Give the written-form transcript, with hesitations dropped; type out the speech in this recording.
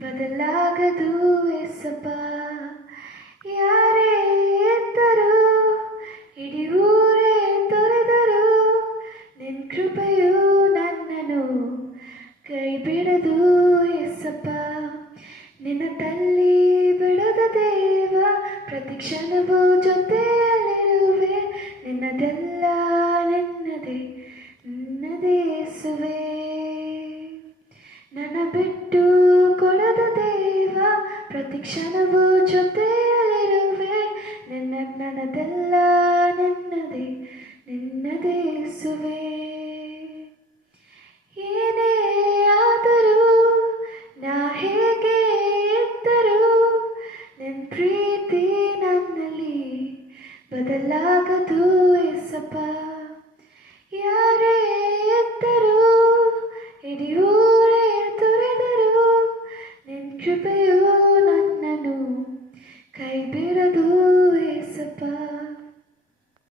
ಬದಲಾಗದು ಎಸಪ್ಪ. ಯಾರೇ ಎತ್ತರು ಇಡೀ ಊರೇ ತೊರೆದರು, ನಿನ್ ಕೃಪೆಯು ನನ್ನನ್ನು ಕೈ ಬಿಡದು ಎಸಪ್ಪ. ನಿನ್ನ ತಲ್ಲಿ ಬಿಡದ ದೇವ, ಪ್ರತಿ ಕ್ಷಣವೂ ಜೊತೆಯಲ್ಲಿರುವೆ. ನಿನ್ನದೆಲ್ಲ ನಿನ್ನದೇ ನಿನ್ನದೇ ಯೇಸುವೆ. ನನ್ನ ಬಿಟ್ಟು ಕೊಡದ ದೇವ, ಪ್ರತಿ ಕ್ಷಣವೂ ಜೊತೆಯಲ್ಲಿರುವೆ. ನನ್ನದೆಲ್ಲ ನಿನ್ನದೇ ನಿನ್ನದೇ ಯೇಸುವೆ. ಏನೇ ಆದರೂ ನಾ ಹೇಗೆ ಇದ್ದರೂ, ನಿನ್ನ ಪ್ರೀತಿ ನನ್ನಲ್ಲಿ ಬದಲಾಗದು ಎಸಪ್ಪ. ಯಾರೇ ಎತ್ತರು ಇಡೀ ಊರೇ ತೊರೆದರು, ನಿನ್ನ ಕೃಪೆ